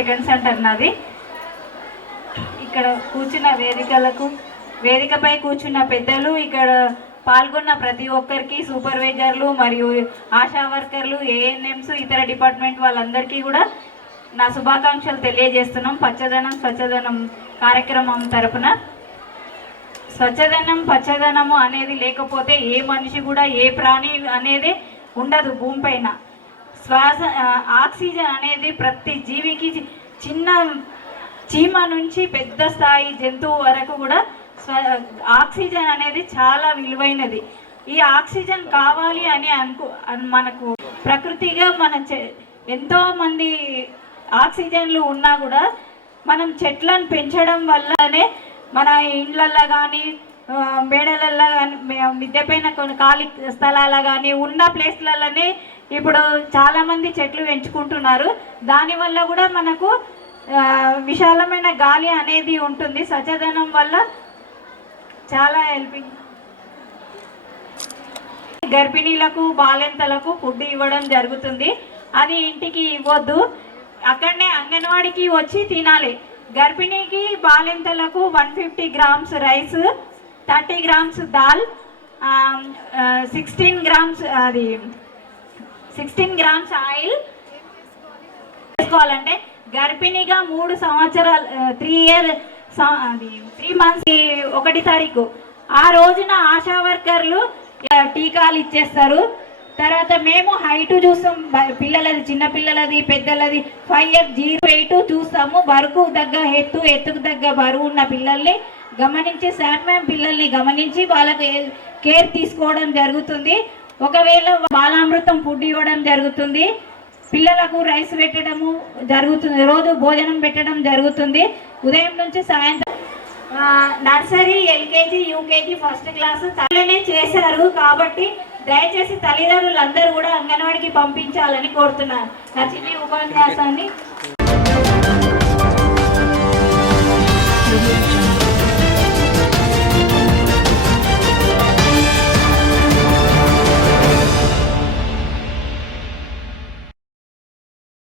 Second centre నాది. ఇక్కడ కూర్చున్న వేదికలకు వేదికపై కూర్చున్న పెద్దలు ఇక్కడ పాల్గొన్న ప్రతి ఒక్కరికి సూపర్వైజర్లు మరియు ఆశా వర్కర్లు ఏఎన్ఎంస్ ఇతర డిపార్ట్మెంట్ వాళ్ళందరికీ కూడా నా శుభాకాంక్షలు తెలియజేస్తున్నాం. పచ్చదనం స్వచ్ఛదనం కార్యక్రమం తరపున. స్వచ్ఛదనం పచ్చదనము అనేది లేకపోతే ఏ మనిషి కూడా ఏ ప్రాణి అనేది ఉండదు భూమిపైన శ్వాస ఆక్సిజన్ అనేది ప్రతి జీవికి చిన్న చీమ నుంచి పెద్ద స్థాయి జంతువు వరకు కూడా స్వ- ఆక్సిజన్ అనేది చాలా విలువైనది. ఈ ఆక్సిజన్ కావాలి అని అనుకు మనకు ప్రకృతిగా మన చె- ఎంతో మంది ఆక్సిజన్లు ఉన్నా కూడా మనం చెట్లను పెంచడం వల్లనే మన ఇండ్లల్లో కానీ మేడలల్లో కానీ మిద్దెపైన కొన్ని ఖాళీ స్థలాల కానీ ఉన్న ప్లేస్లలోనే ఇప్పుడు చాలామంది చెట్లు పెంచుకుంటున్నారు దానివల్ల కూడా మనకు విశాలమైన గాలి అనేది ఉంటుంది. సచదనం వల్ల చాలా హెల్పింగ్. గర్భిణీలకు బాలెంతలకు ఫుడ్ ఇవ్వడం జరుగుతుంది. అది ఇంటికి ఇవ్వద్దు. అక్కడనే అంగన్వాడికి వచ్చి తినాలి. గర్భిణీకి బాలింతలకు one fifty grams rice thirty grams dal sixteen grams అది సిక్స్టీన్ గ్రామ్స్ ఆయిల్ చేసుకోవాలంటే గర్భిణిగా మూడు సంవత్సరాలు త్రీ ఇయర్ అది త్రీ మంత్స్ ఒకటి తారీఖు. ఆ రోజున ఆశా వర్కర్లు టీకాలు ఇచ్చేస్తారు. తర్వాత మేము హైట్ చూస్తాం పిల్లలది చిన్న పిల్లలది పెద్దలది ఫైవ్ ఇయర్ జీరో ఎయిట్ చూస్తాము. బరుకు దగ్గ ఎత్తు ఎత్తుకు దగ్గ బరువు ఉన్న పిల్లల్ని గమనించి శాట్మ్యామ్ పిల్లల్ని గమనించి వాళ్ళకి కేర్ తీసుకోవడం జరుగుతుంది. ఒకవేళ బాలామృతం ఫుడ్ ఇవ్వడం జరుగుతుంది పిల్లలకు రైస్ పెట్టడము జరుగుతుంది రోజు భోజనం పెట్టడం జరుగుతుంది. ఉదయం నుంచి సాయంత్రం nursery LKG UKG first class తల్లినే చేశారు కాబట్టి దయచేసి తల్లిదండ్రులందరూ కూడా అంగన్వాడికి పంపించాలని కోరుతున్నాను. నా చిన్న ఉపన్యాసాన్ని